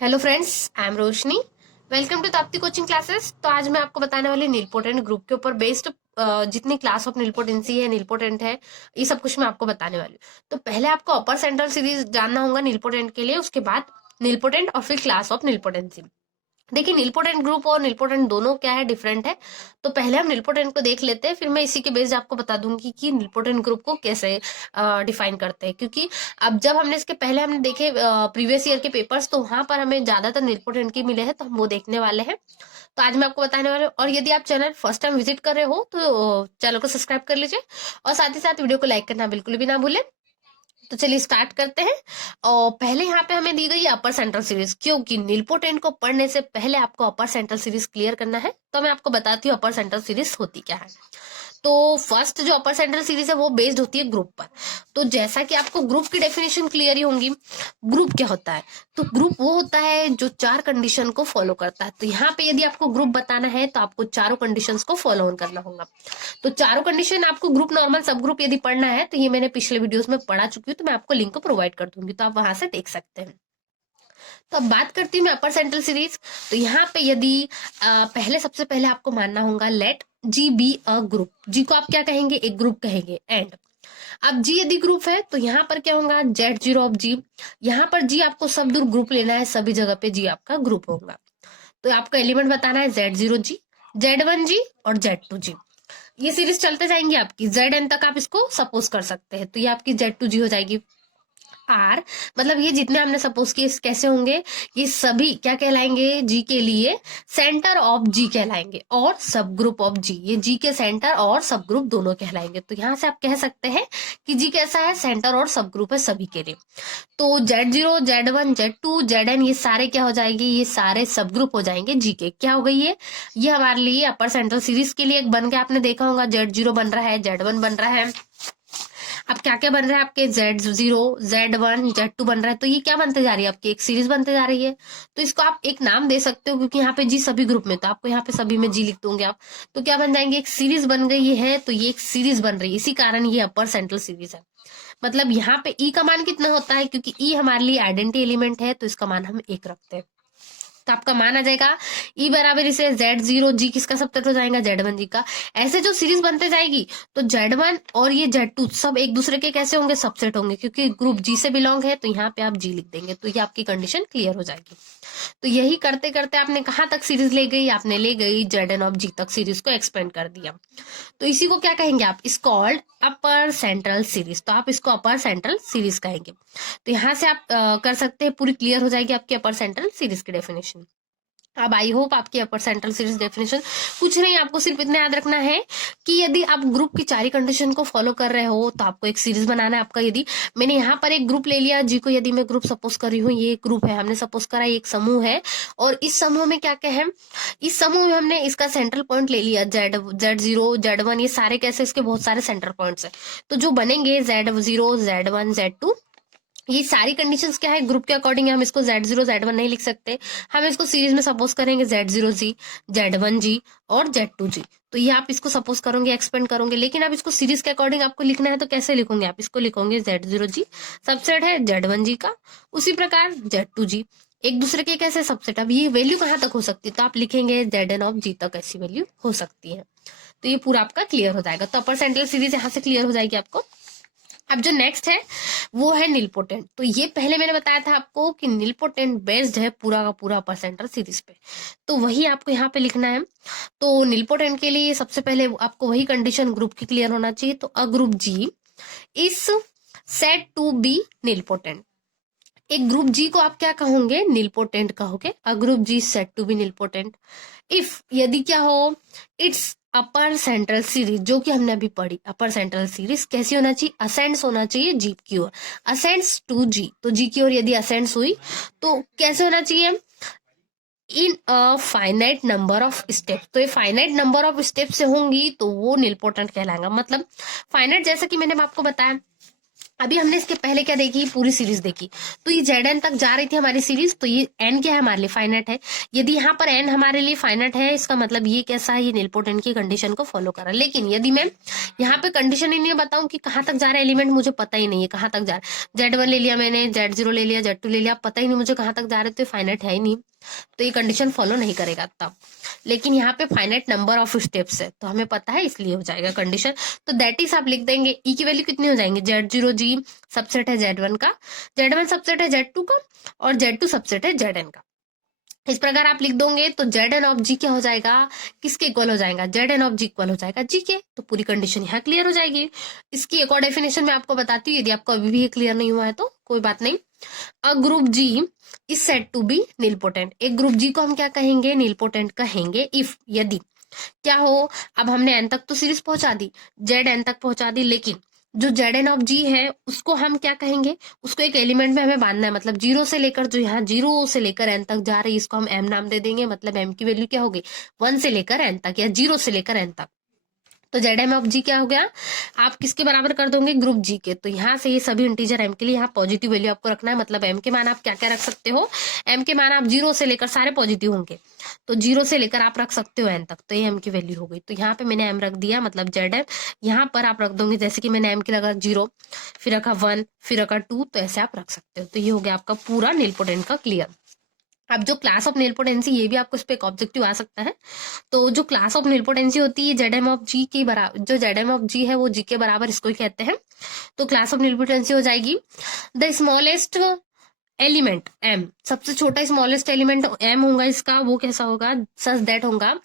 Hello friends, I am Roshni. Welcome to Tapti coaching classes. तो आज मैं आपको बताने वाली नीलपोटेंट ग्रुप के ऊपर बेस्ड जितनी क्लास ऑफ नीलपोटेंसी है, नीलपोटेंट है, ये सब कुछ मैं आपको बताने वाली हूँ। तो पहले आपको अपर सेंट्रल सीरीज जानना होगा नीलपोटेंट के लिए, उसके बाद नीलपोटेंट और फिर क्लास ऑफ नीलपोटेंसी। देखिए, नीलपोटेंट ग्रुप और नीलपोटेंट दोनों क्या है, डिफरेंट है। तो पहले हम नीलपोटेंट को देख लेते हैं, फिर मैं इसी के बेस्ड आपको बता दूंगी कि नीलपोटेंट ग्रुप को कैसे डिफाइन करते हैं। क्योंकि अब जब हमने इसके पहले हमने देखे प्रीवियस ईयर के पेपर्स, तो वहां पर हमें ज्यादातर नीलपोटेंट के मिले हैं, तो हम वो देखने वाले हैं। तो आज मैं आपको बताने वाले हूँ। और यदि आप चैनल फर्स्ट टाइम विजिट कर रहे हो तो चैनल को सब्सक्राइब कर लीजिए और साथ ही साथ वीडियो को लाइक करना बिल्कुल भी ना भूलें। तो चलिए स्टार्ट करते हैं। और पहले यहाँ पे हमें दी गई है अपर सेंट्रल सीरीज, क्योंकि नीलपोटेंट को पढ़ने से पहले आपको अपर सेंट्रल सीरीज क्लियर करना है। तो मैं आपको बताती हूँ अपर सेंट्रल सीरीज होती क्या है। तो फर्स्ट जो अपर सेंट्रल सीरीज है वो बेस्ड होती है ग्रुप पर। तो जैसा कि आपको ग्रुप की डेफिनेशन क्लियर ही होंगी, ग्रुप क्या होता है। तो ग्रुप वो होता है जो चार कंडीशन को फॉलो करता है। तो यहाँ पे यदि आपको ग्रुप बताना है तो आपको चारों कंडीशंस को फॉलो ऑन करना होगा। तो चारों कंडीशन आपको ग्रुप, नॉर्मल, सब ग्रुप यदि पढ़ना है तो ये मैंने पिछले वीडियोस में पढ़ा चुकी हूँ, तो मैं आपको लिंक को प्रोवाइड कर दूंगी, तो आप वहां से देख सकते हैं। तो अब बात करती हूँ मैं अपर सेंट्रल सीरीज। तो यहाँ पे यदि पहले सबसे पहले आपको मानना होगा let G be a group. G को आप क्या कहेंगे, एक ग्रुप कहेंगे। एंड अब जी यदि ग्रुप है तो यहाँ पर क्या होगा, जेड जीरो ऑफ जी। यहाँ पर जी आपको सब दूर ग्रुप लेना है, सभी जगह पे जी आपका ग्रुप होगा। तो आपको एलिमेंट बताना है जेड जीरो जी, जेड वन जी और जेड टू जी। ये सीरीज चलते जाएंगी आपकी, जेड एन तक आप इसको सपोज कर सकते हैं। तो ये आपकी जेड टू जी हो जाएगी। आर मतलब ये जितने हमने सपोज किए कैसे होंगे, ये सभी क्या कहलाएंगे, जी के लिए सेंटर ऑफ जी कहलाएंगे और सब ग्रुप ऑफ जी। ये जी के सेंटर और सब ग्रुप दोनों कहलाएंगे। तो यहां से आप कह सकते हैं कि जी कैसा है, सेंटर और सब ग्रुप है सभी के लिए। तो Z zero, Z one, Z two, Z N, ये सारे क्या हो जाएंगे, ये सारे सब ग्रुप हो जाएंगे जी के। क्या हो गई ये हमारे लिए अपर सेंट्रल सीरीज के लिए एक बन के आपने देखा होगा, जेड जीरो बन रहा है, जेड वन बन रहा है। अब क्या क्या बन रहा है आपके, Z zero, Z one, Z two बन रहा है। तो ये क्या बनते जा रही है, आपकी एक सीरीज बनते जा रही है। तो इसको आप एक नाम दे सकते हो, क्योंकि यहाँ पे जी सभी ग्रुप में, तो आपको यहाँ पे सभी में जी लिख दोगे आप। तो क्या बन जाएंगे, एक सीरीज बन गई है। तो ये एक सीरीज बन रही है, इसी कारण ये अपर सेंट्रल सीरीज है। मतलब यहाँ पे ई का मान कितना होता है, क्योंकि ई हमारे लिए आइडेंटिटी एलिमेंट है, तो इसका मान हम एक रखते हैं। तो आपका मान आ जाएगा ई बराबर इसे जेड जीरो जी किसका सबसेट हो जाएगा, जेड वन जी का। ऐसे जो सीरीज बनते जाएगी तो जेड वन और ये जेड टू सब एक दूसरे के कैसे होंगे, सबसेट होंगे, क्योंकि ग्रुप जी से बिलोंग है। तो यहाँ पे आप जी लिख देंगे, तो ये आपकी कंडीशन क्लियर हो जाएगी। तो यही करते करते आपने कहाँ तक सीरीज ले गई, आपने ले गई जेड एन ऑफ जी तक, सीरीज को एक्सपेंड कर दिया। तो इसी को क्या कहेंगे आप, इस कॉल्ड अपर सेंट्रल सीरीज। तो आप इसको अपर सेंट्रल सीरीज कहेंगे। तो यहाँ से आप कर सकते हैं, पूरी क्लियर हो जाएगी आपकी अपर सेंट्रल सीरीज की डेफिनेशन। अब आई होप आपकी अपर सेंट्रल सीरीज डेफिनेशन कुछ नहीं, आपको सिर्फ इतना याद रखना है कि यदि आप ग्रुप की चारी कंडीशन को फॉलो कर रहे हो तो आपको एक सीरीज बनाना है आपका। यदि मैंने यहाँ पर एक ग्रुप ले लिया जी को, यदि मैं ग्रुप सपोज कर रही हूँ, ये एक ग्रुप है, हमने सपोज करा एक समूह है, और इस समूह में क्या क्या है, इस समूह में हमने इसका सेंट्रल पॉइंट ले लिया, Z, Z zero, Z one, ये सारे कैसे, इसके बहुत सारे सेंटर पॉइंट्स है। तो जो बनेंगे Z zero, Z one, Z two, ये सारी कंडीशंस क्या है, ग्रुप के अकॉर्डिंग हम इसको जेड जीरो, जेड वन नहीं लिख सकते। हम इसको सीरीज में सपोज करेंगे जेड जीरो जी, जेड वन जी और जेड टू जी। तो ये आप इसको सपोज करोगे, एक्सपेंड करोगे, लेकिन आप इसको सीरीज के अकॉर्डिंग आपको लिखना है तो कैसे लिखोगे, आप इसको लिखोगे जेड जीरो जी सबसेट है जेड वन जी का, उसी प्रकार जेड टू जी एक दूसरे के कैसे सबसेट। अब ये वैल्यू कहाँ तक हो सकती है, तो आप लिखेंगे जेड एन ऑफ जी तक ऐसी वैल्यू हो सकती है। तो ये पूरा आपका क्लियर हो जाएगा। तो अपर सेंट्रल सीरीज यहाँ से क्लियर हो जाएगी आपको। अब जो नेक्स्ट है वो है नीलपोटेंट। तो ये पहले मैंने बताया था आपको कि नीलपोटेंट बेस्ड है पूरा का पूरा अपर सेंट्रल सीरीज पे, तो वही आपको यहाँ पे लिखना है। तो नीलपोटेंट के लिए सबसे पहले आपको वही कंडीशन ग्रुप की क्लियर होना चाहिए। तो a group G is said to be nilpotent. एक ग्रुप जी को आप क्या कहोगे, नीलपोटेंट कहोगे। A group G said to be nilpotent if यदि क्या हो, इट्स अपर सेंट्रल सीरीज, जो कि हमने अभी पढ़ी, अपर सेंट्रल सीरीज कैसी होना चाहिए, असेंड्स होना चाहिए जी की ओर, असेंड्स टू जी। तो जी की ओर यदि असेंड्स हुई तो कैसे होना चाहिए, in a finite number of step. तो ये फाइनाइट नंबर ऑफ स्टेप से होंगी तो वो नीलपोटेंट कहलाएगा। मतलब फाइनाइट, जैसा कि मैंने आपको बताया अभी हमने इसके पहले क्या देखी, पूरी सीरीज देखी, तो ये Zn तक जा रही थी हमारी सीरीज, तो ये n क्या है हमारे लिए, फाइनाइट है। यदि यहाँ पर n हमारे लिए फाइनाइट है, इसका मतलब ये कैसा है, ये निलपोटेंट की कंडीशन को फॉलो कर रहा है। लेकिन यदि मैं यहाँ पे कंडीशन ही नहीं बताऊं कि कहाँ तक जा रहा है एलिमेंट, मुझे पता ही नहीं है कहाँ तक जा रहा है, Z1 ले लिया मैंने, Z0 ले लिया, Z2 ले लिया, पता ही नहीं मुझे कहाँ तक जा रहा है, तो फाइनाइट है ही नहीं, तो ये कंडीशन फॉलो नहीं करेगा तब। लेकिन यहाँ पे फाइनाइट नंबर ऑफ स्टेप्स है, तो हमें पता है, इसलिए हो जाएगा कंडीशन। तो दैट इज आप लिख देंगे ई की वैल्यू कितनी हो जाएंगे, Z0 जी सबसेट है Z1 का, Z1 सबसेट है Z2 का, और Z2 सबसेट है Zn का। इस प्रकार आप लिख दोगे तो Zn ऑफ जी क्या हो जाएगा, किसके इक्वल हो जाएगा, Zn ऑफ जी इक्वल हो जाएगा जी के। तो पूरी कंडीशन यहाँ क्लियर हो जाएगी। इसकी एक और डेफिनेशन मैं आपको बताती हूँ, यदि आपको अभी भी क्लियर नहीं हुआ है तो कोई बात नहीं। A group G is said to be nilpotent, एक ग्रुप जी को हम क्या कहेंगे, नीलपोटेंट कहेंगे इफ, यदि क्या हो, अब हमने एन तक तो सीरीज पहुंचा दी, Zn तक पहुंचा दी, लेकिन जो Zn ऑफ जी है उसको हम क्या कहेंगे, उसको एक एलिमेंट में हमें बांधना है, मतलब जीरो से लेकर, जो यहाँ जीरो से लेकर एन तक जा रही है, इसको हम एम नाम दे देंगे, मतलब एम की वैल्यू क्या होगी, 1 से लेकर एन तक, या जीरो से लेकर एन तक। तो Zm ऑफ जी क्या हो गया, आप किसके बराबर कर दोगे, ग्रुप जी के। तो यहाँ से ये सभी इंटीजर m के लिए यहाँ पॉजिटिव वैल्यू आपको रखना है, मतलब m के मान आप क्या क्या रख सकते हो, m के मान आप जीरो से लेकर, सारे पॉजिटिव होंगे, तो जीरो से लेकर आप रख सकते हो n तक, तो ये m की वैल्यू हो गई। तो यहाँ पे मैंने m रख दिया, मतलब Zm, यहाँ पर आप रख दोगे, जैसे कि मैंने m की लगा 0, फिर रखा 1, फिर रखा 2, तो ऐसे आप रख सकते हो। तो ये हो गया आपका पूरा नीलपोटेंट का क्लियर। अब जो क्लास ऑफ नीलपोटेंसी, ये भी आपको इस पे एक ऑब्जेक्टिव आ सकता है। तो जो क्लास ऑफ नीलपोटेंसी होती है Zm ऑफ जी के बराबर, जो Zm ऑफ जी है वो जी के बराबर, इसको ही कहते हैं। तो क्लास ऑफ नीलपोटेंसी हो जाएगी द स्मॉलेस्ट एलिमेंट m, सबसे छोटा स्मॉलेस्ट एलिमेंट m होगा इसका, वो कैसा होगा, सच दैट होगा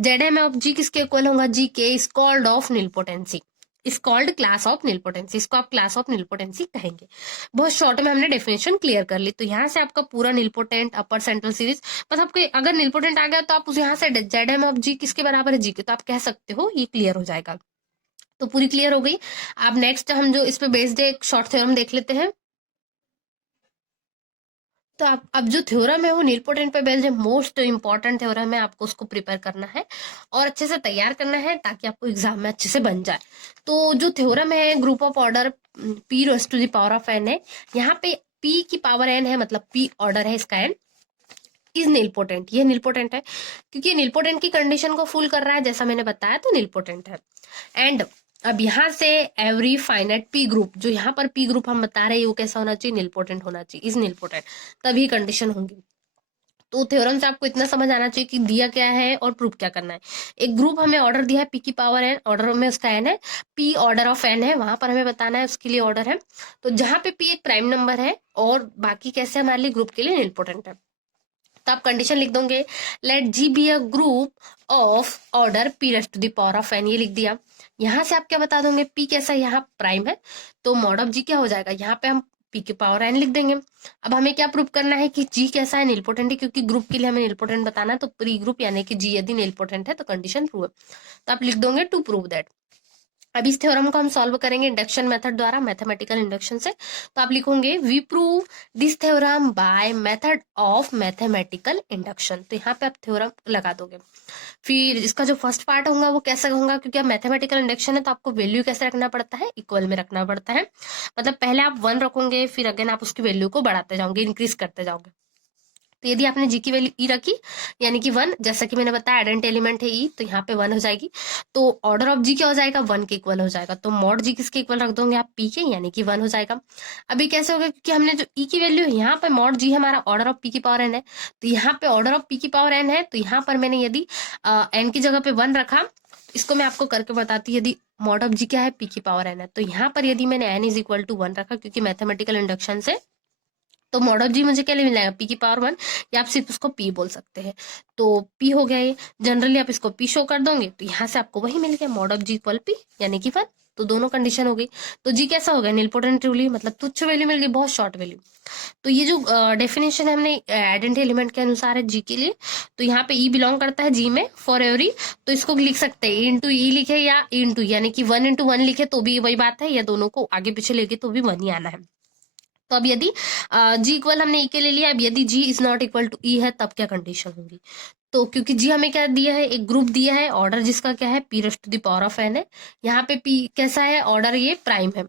Zm ऑफ जी किसके इक्वल होगा, जी के, is called of nilpotency, is called class of nilpotency, इसको आप क्लास ऑफ नीलपोटेंसी कहेंगे। बहुत शॉर्ट में हमने डेफिनेशन क्लियर कर ली। तो यहाँ से आपका पूरा नीलपोटेंट अपर सेंट्रल सीरीज, बस आपको अगर नीलपोटेंट आ गया तो आप उस यहाँ से Zm ऑफ जी किसके बराबर है, जी के, तो आप कह सकते हो, ये क्लियर हो जाएगा। तो पूरी क्लियर हो गई। अब नेक्स्ट हम जो इस पे बेस्ड एक शॉर्ट थ्योरम देख लेते हैं। तो आप अब जो थ्योरम है वो नीलपोटेंट पे बेस्ड है, मोस्ट इंपॉर्टेंट थ्योरम है, आपको उसको प्रिपेयर करना है और अच्छे से तैयार करना है, ताकि आपको एग्जाम में अच्छे से बन जाए। तो जो थ्योरम है, group of order p raise to the power of n है, यहाँ पे p की पावर n है, मतलब p ऑर्डर है इसका n, इज नीलपोटेंट, ये नीलपोटेंट है, क्योंकि नीलपोटेंट की कंडीशन को फुल कर रहा है, जैसा मैंने बताया, तो नीलपोटेंट है। एंड अब यहाँ से एवरी फाइनाइट पी ग्रुप, जो यहाँ पर पी ग्रुप हम बता रहे हैं, वो कैसा होना चाहिए, नीलपोटेंट होना चाहिए, इज नीलपोटेंट, तभी कंडीशन होगी। तो थ्योरम से आपको इतना समझ आना चाहिए कि दिया क्या है और प्रूफ क्या करना है। एक ग्रुप हमें ऑर्डर दिया है, पी की पावर एन, ऑर्डर में उसका एन है, पी ऑर्डर ऑफ एन है, वहां पर हमें बताना है, उसके लिए ऑर्डर है। तो जहां पे पी एक प्राइम नंबर है और बाकी कैसे हमारे लिए ग्रुप के लिए नीलपोटेंट है, तो आप कंडीशन लिख दोगे, let G be a group of order P raise to the power of N, ये लिख दिया। यहां से आप क्या बता दोगे, पी कैसा यहाँ प्राइम है, तो मॉड ऑफ जी क्या हो जाएगा, यहाँ पे हम पी के पावर एन लिख देंगे। अब हमें क्या प्रूव करना है कि जी कैसा है, नीलपोटेंट है, क्योंकि ग्रुप के लिए हमें नीलपोटेंट बताना है, तो प्री ग्रुप यानी कि जी यदि नीलपोटेंट है तो कंडीशन प्रूव है। तो आप लिख दोगे टू प्रूव दैट। अब इस थ्योरम को हम सॉल्व करेंगे इंडक्शन मेथड द्वारा, मैथमेटिकल इंडक्शन से। तो आप लिखोगे we prove this theorem by method of mathematical induction, तो यहाँ पे आप थ्योरम लगा दोगे। फिर इसका जो फर्स्ट पार्ट होगा वो कैसे होगा, क्योंकि अब मैथमेटिकल इंडक्शन है तो आपको वैल्यू कैसे रखना पड़ता है, इक्वल में रखना पड़ता है, मतलब पहले आप 1 रखोगे, फिर अगेन आप उसकी वैल्यू को बढ़ाते जाओगे, इंक्रीज करते जाओगे। तो यदि आपने जी की वैल्यू ई रखी यानी कि 1, जैसा कि मैंने बताया आइडेंटी एलिमेंट है ई, तो यहाँ पे 1 हो जाएगी, तो ऑर्डर ऑफ जी क्या हो जाएगा, 1 के इक्वल हो जाएगा। तो मॉड जी किसके इक्वल रख दोगे आप, पी के, यानी कि 1 हो जाएगा। अभी कैसे होगा, क्योंकि हमने जो ई की वैल्यू है, यहाँ पे मॉड जी हमारा ऑर्डर ऑफ पी की पावर एन है, तो यहाँ पे ऑर्डर ऑफ पी की पावर एन है, तो यहाँ पर मैंने यदि एन की जगह पे 1 रखा, इसको मैं आपको करके बताती हूँ, यदि मॉड ऑफ जी क्या है, पी की पावर एन है, तो यहाँ पर यदि मैंने एन इज इक्वल टू 1 रखा, क्योंकि मैथमेटिकल इंडक्शन से, तो मॉड ऑफ जी मुझे क्या मिल जाएगा, पी की पावर 1, या आप सिर्फ उसको पी बोल सकते हैं, तो पी हो गया ये। जनरली आप इसको पी शो कर दोगे, तो यहाँ से आपको वही मिल गया, mod of G equal P यानी कि 1, तो दोनों कंडीशन हो गई। तो जी कैसा हो गया, नीलपोटेंट ट्रूली, मतलब तुच्छ वैल्यू मिल गई, बहुत शॉर्ट वैल्यू। तो ये जो डेफिनेशन है हमने आइडेंटिटी एलिमेंट के अनुसार है जी के लिए, तो यहाँ पे ई बिलोंग करता है जी में फॉर एवरी, तो इसको लिख सकते हैं इंटू ई लिखे या इंटू, यानी कि 1 × 1 लिखे तो भी वही बात है, या दोनों को आगे पीछे लेके तो भी 1 ही आना है। तो अब यदि जी इक्वल हमने ई के ले लिया, अब यदि जी इज नॉट इक्वल टू ई है, तब क्या कंडीशन होगी, तो क्योंकि जी हमें क्या दिया है, एक ग्रुप दिया है, ऑर्डर जिसका क्या है, P raise to the power of N है, यहाँ पे पी कैसा है, ऑर्डर ये प्राइम है,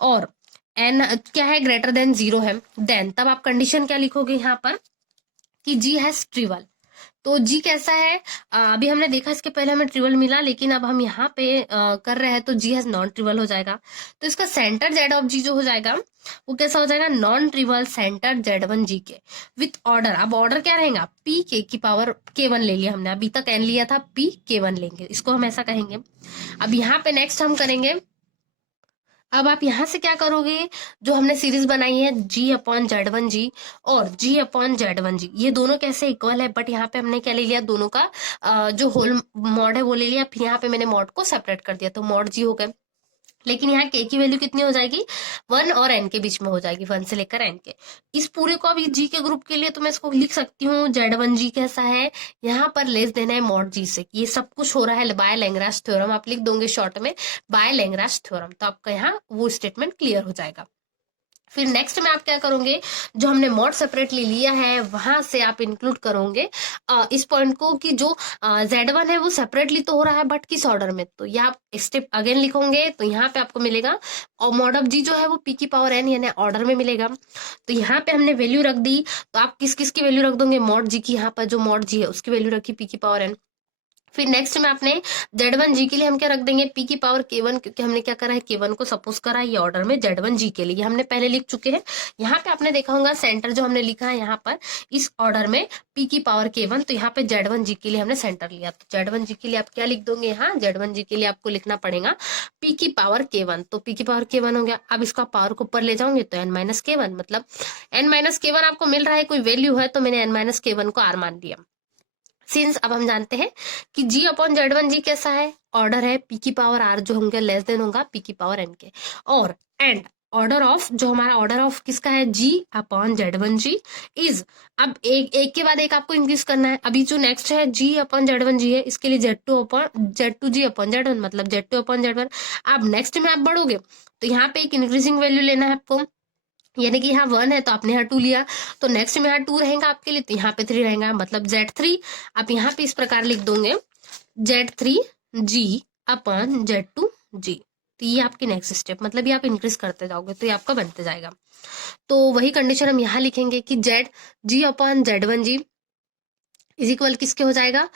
और एन क्या है, ग्रेटर देन 0 है, देन तब आप कंडीशन क्या लिखोगे यहाँ पर कि जी हैज ट्रिवल। तो जी कैसा है, अभी हमने देखा इसके पहले हमें ट्रिवल मिला, लेकिन अब हम यहाँ पे कर रहे हैं तो जी हैज नॉन ट्रिवल हो जाएगा। तो इसका सेंटर जेड ऑफ जी जो हो जाएगा वो कैसा हो जाएगा, नॉन ट्रिवल सेंटर Z1 जी के विथ ऑर्डर। अब ऑर्डर क्या रहेगा, पी के की पावर K1 ले लिया हमने, अभी तक एन लिया था, पी K1 लेंगे, इसको हम ऐसा कहेंगे। अब यहाँ पे नेक्स्ट हम करेंगे, अब आप यहां से क्या करोगे, जो हमने सीरीज बनाई है G/Z1G और G/Z1G, ये दोनों कैसे इक्वल है, बट यहाँ पे हमने क्या ले लिया, दोनों का जो होल मॉड है वो ले लिया, फिर यहाँ पे मैंने मॉड को सेपरेट कर दिया, तो मॉड जी हो गए। लेकिन यहाँ के की वैल्यू कितनी हो जाएगी, 1 और n के बीच में हो जाएगी, 1 से लेकर n के। इस पूरे को अभी जी के ग्रुप के लिए तो मैं इसको लिख सकती हूँ, Z1G कैसा है, यहाँ पर लेस देना है मॉड जी से। ये सब कुछ हो रहा है बाय लैग्रांज थ्योरम, आप लिख दोगे शॉर्ट में बाय लैग्रांज थ्योरम, तो आपका यहाँ वो स्टेटमेंट क्लियर हो जाएगा। फिर नेक्स्ट में आप क्या करोगे, जो हमने मॉड सेपरेटली लिया है वहां से आप इंक्लूड करोगे इस पॉइंट को कि जो Z1 है वो सेपरेटली तो हो रहा है बट किस ऑर्डर में, तो ये आप स्टेप अगेन लिखोगे, तो यहाँ पे आपको मिलेगा और मॉड ऑफ जी जो है वो पी की पावर n यानी ऑर्डर में मिलेगा। तो यहाँ पे हमने वैल्यू रख दी, तो आप किस किस की वैल्यू रख दोगे, मॉड जी की, यहाँ पर जो मॉड जी है उसकी वैल्यू रखी पी की पावर n। फिर नेक्स्ट में आपने Z1G के लिए हम क्या रख देंगे, पी की पावर K1, क्योंकि हमने क्या करा है, K1 को सपोज करा है ये ऑर्डर में Z1G के लिए, ये हमने पहले लिख चुके हैं। यहाँ पे आपने देखा होगा सेंटर जो हमने लिखा है यहाँ पर इस ऑर्डर में पी की पावर K1, तो यहाँ पे Z1G के लिए हमने सेंटर लिया, तो Z1G के लिए आप क्या लिख दोगे, यहाँ Z1G के लिए आपको लिखना पड़ेगा पी की पावर K1, तो पी की पावर K1 हो गया। अब इसका पावर को ऊपर ले जाओगे तो n-K1, मतलब n-K1 आपको मिल रहा है, कोई वैल्यू है तो मैंने n-K1 को r मान दिया। सिंस अब हम जानते हैं कि G/Z1G कैसा है, ऑर्डर है पी की पावर r जो होंगे लेस देन होगा पी की पावर n के, और एंड ऑर्डर ऑफ, जो हमारा ऑर्डर ऑफ किसका है, G/Z1G इज, अब एक के बाद एक आपको इंक्रीज करना है। अभी जो नेक्स्ट है G/Z1G है, इसके लिए Z2G/Z1, मतलब Z2/Z1। अब नेक्स्ट में आप बढ़ोगे तो यहाँ पे एक इंक्रीजिंग वैल्यू लेना है आपको, यानी कि यहाँ 1 है तो आपने यहाँ 2 लिया, तो नेक्स्ट में यहाँ 2 रहेगा आपके लिए, तो यहाँ पे 3 रहेगा, मतलब Z3 आप यहाँ पे इस प्रकार लिख दोगे Z3G/Z2G। तो ये आपकी नेक्स्ट स्टेप, मतलब ये आप इंक्रीज करते जाओगे तो ये आपका बनते जाएगा। तो वही कंडीशन हम यहाँ लिखेंगे कि G/Z1G इज इक्वल किसके हो जाएगा,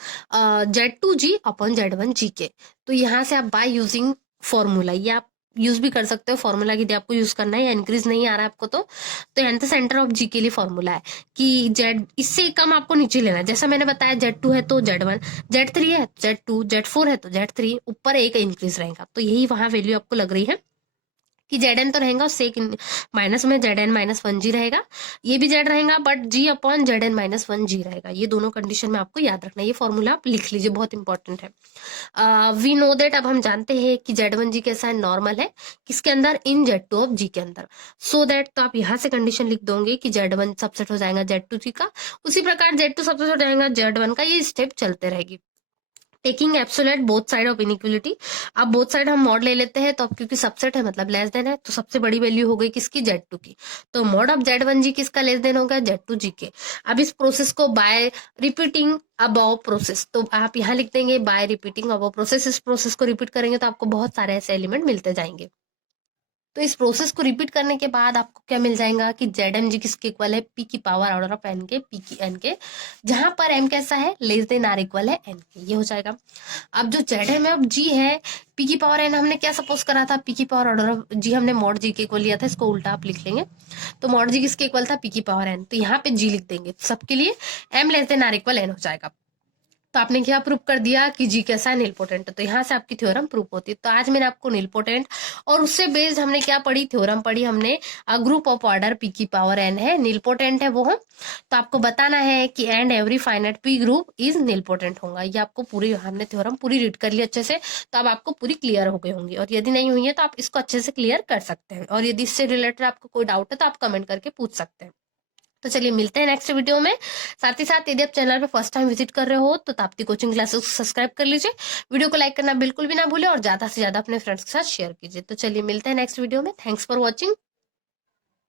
Z2G/Z1G के। तो यहाँ से आप बाय यूजिंग फॉर्मूला, ये आप यूज भी कर सकते हो फॉर्मूला, यदि आपको यूज करना है या इंक्रीज नहीं आ रहा है आपको तो एंड सेंटर ऑफ जी के लिए फॉर्मूला है कि जेड, इससे कम आपको नीचे लेना है, जैसा मैंने बताया Z2 है तो Z1, Z3 है Z2, Z4 है तो Z3, ऊपर एक इंक्रीज रहेगा, तो यही वहां वैल्यू आपको लग रही है कि Zn तो रहेगा, उससे एक माइनस में Zn-1G रहेगा, ये भी Z रहेगा बट G/Zn-1G रहेगा। ये दोनों कंडीशन में आपको याद रखना है, ये फॉर्मूला आप लिख लीजिए, बहुत इंपॉर्टेंट है। वी नो दैट, अब हम जानते हैं कि Z1G कैसा है, नॉर्मल है किसके अंदर, इन Z2 ऑफ G के अंदर। सो दैट, तो आप यहाँ से कंडीशन लिख दोगे कि Z1 सबसेट हो जाएगा Z2G का, उसी प्रकार Z2 सबसेट हो जाएगा Z1 का, ये स्टेप चलते रहेगी। Taking absolute both side of inequality, अब बोथ साइड हम मॉड ले लेते हैं, तो अब क्योंकि सबसेट है मतलब लेस देन है, तो सबसे बड़ी वैल्यू हो गई किसकी, Z2 की, तो मॉड ऑफ Z1G किसका लेस देन होगा, Z2G के। अब इस प्रोसेस को बाय रिपीटिंग अबव प्रोसेस, तो आप यहाँ लिख देंगे बाय रिपीटिंग अबव प्रोसेस, इस प्रोसेस को रिपीट करेंगे तो आपको बहुत सारे ऐसे एलिमेंट मिलते जाएंगे। तो इस प्रोसेस को रिपीट करने के बाद आपको क्या मिल जाएगा कि Zmg किसके इक्वल है, पी की पावर ऑर्डर ऑफ n के, पी की n के, जहां पर m कैसा है, लेस देन आर इक्वल है n के, ये हो जाएगा। अब जो Zm ऑफ g है, पी की पावर n हमने क्या सपोज करा था, पी की पावर ऑर्डर ऑफ g हमने मॉड g के इक्वल लिया था, इसको उल्टा आप लिख लेंगे, तो मॉड g किसके इक्वल था, पी की पावर n, तो यहाँ पे g लिख देंगे, सबके लिए m less than or equal n हो जाएगा। तो आपने क्या प्रूव कर दिया कि जी कैसा है, नीलपोटेंट, तो यहाँ से आपकी थ्योरम प्रूव होती है। तो आज मैंने आपको नीलपोटेंट और उससे बेस्ड हमने क्या पढ़ी, थ्योरम पढ़ी हमने, ग्रुप ऑफ ऑर्डर पी की पावर n है, नीलपोटेंट है वो हम, तो आपको बताना है कि and every finite P group is nilpotent होगा। ये आपको पूरी, हमने थ्योरम पूरी रीड कर ली अच्छे से, तो अब आपको पूरी क्लियर हो गई होंगी, और यदि नहीं हुई है तो आप इसको अच्छे से क्लियर कर सकते हैं, और यदि इससे रिलेटेड आपको कोई डाउट है तो आप कमेंट करके पूछ सकते हैं। तो चलिए मिलते हैं नेक्स्ट वीडियो में। साथ ही साथ यदि आप चैनल पे फर्स्ट टाइम विजिट कर रहे हो तो ताप्ती कोचिंग क्लासेस को सब्सक्राइब कर लीजिए, वीडियो को लाइक करना बिल्कुल भी ना भूले, और ज्यादा से ज्यादा अपने फ्रेंड्स के साथ शेयर कीजिए। तो चलिए मिलते हैं नेक्स्ट वीडियो में। Thanks for watching.